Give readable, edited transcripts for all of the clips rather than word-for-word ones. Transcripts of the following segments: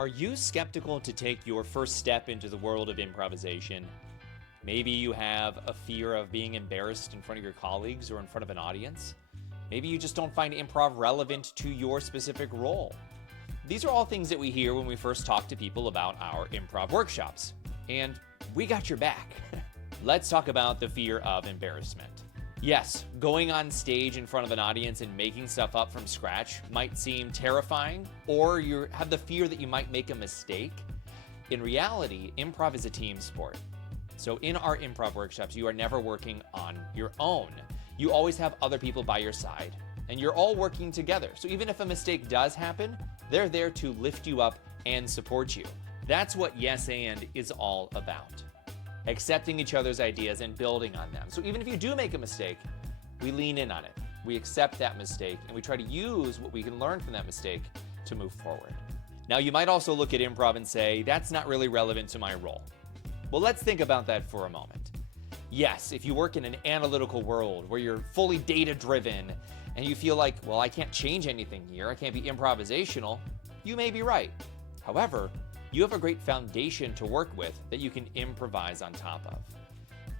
Are you skeptical to take your first step into the world of improvisation? Maybe you have a fear of being embarrassed in front of your colleagues or in front of an audience. Maybe you just don't find improv relevant to your specific role. These are all things that we hear when we first talk to people about our improv workshops. And we got your back. Let's talk about the fear of embarrassment. Yes, going on stage in front of an audience and making stuff up from scratch might seem terrifying, or you have the fear that you might make a mistake. In reality, improv is a team sport. So in our improv workshops, you are never working on your own. You always have other people by your side, and you're all working together. So even if a mistake does happen, they're there to lift you up and support you. That's what Yes and is all about. Accepting each other's ideas and building on them. So even if you do make a mistake, we lean in on it. We accept that mistake and we try to use what we can learn from that mistake to move forward. Now, you might also look at improv and say, that's not really relevant to my role. Well, let's think about that for a moment. Yes, if you work in an analytical world where you're fully data-driven and you feel like, well, I can't change anything here, I can't be improvisational, you may be right. However, you have a great foundation to work with that you can improvise on top of.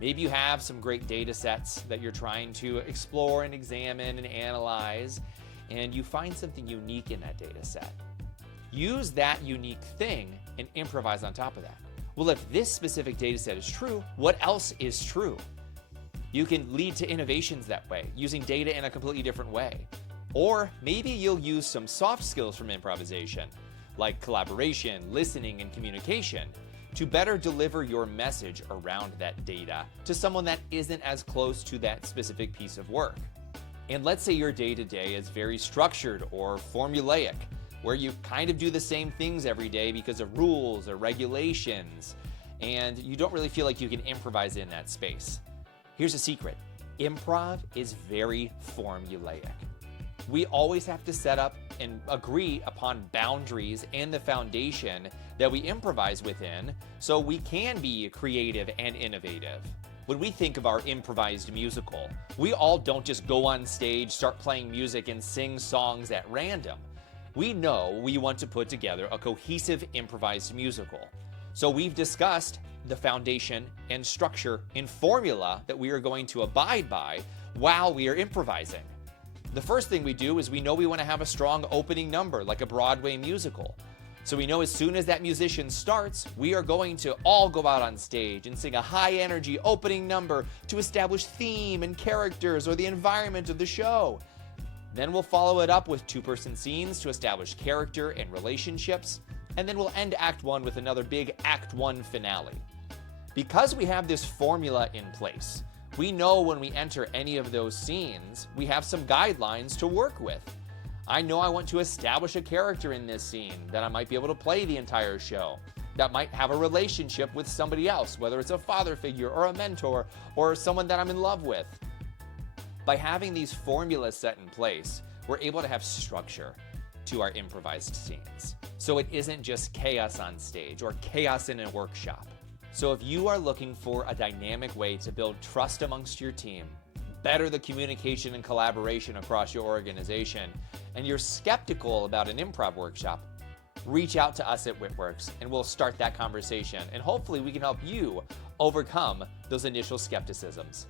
Maybe you have some great data sets that you're trying to explore and examine and analyze, and you find something unique in that data set. Use that unique thing and improvise on top of that. Well, if this specific data set is true, what else is true? You can lead to innovations that way, using data in a completely different way. Or maybe you'll use some soft skills from improvisation, like collaboration, listening, and communication, to better deliver your message around that data to someone that isn't as close to that specific piece of work. And let's say your day-to-day is very structured or formulaic, where you kind of do the same things every day because of rules or regulations, and you don't really feel like you can improvise in that space. Here's a secret. Improv is very formulaic. We always have to set up and agree upon boundaries and the foundation that we improvise within so we can be creative and innovative. When we think of our improvised musical, we all don't just go on stage, start playing music, and sing songs at random. We know we want to put together a cohesive improvised musical. So we've discussed the foundation and structure and formula that we are going to abide by while we are improvising. The first thing we do is we know we want to have a strong opening number like a Broadway musical. So we know as soon as that musician starts, we are going to all go out on stage and sing a high energy opening number to establish theme and characters or the environment of the show. Then we'll follow it up with two-person scenes to establish character and relationships. And then we'll end Act 1 with another big Act 1 finale. Because we have this formula in place, we know when we enter any of those scenes, we have some guidelines to work with. I know I want to establish a character in this scene that I might be able to play the entire show, that might have a relationship with somebody else, whether it's a father figure or a mentor or someone that I'm in love with. By having these formulas set in place, we're able to have structure to our improvised scenes. So it isn't just chaos on stage or chaos in a workshop. So if you are looking for a dynamic way to build trust amongst your team, better the communication and collaboration across your organization, and you're skeptical about an improv workshop, reach out to us at Whitworks and we'll start that conversation. And hopefully we can help you overcome those initial skepticisms.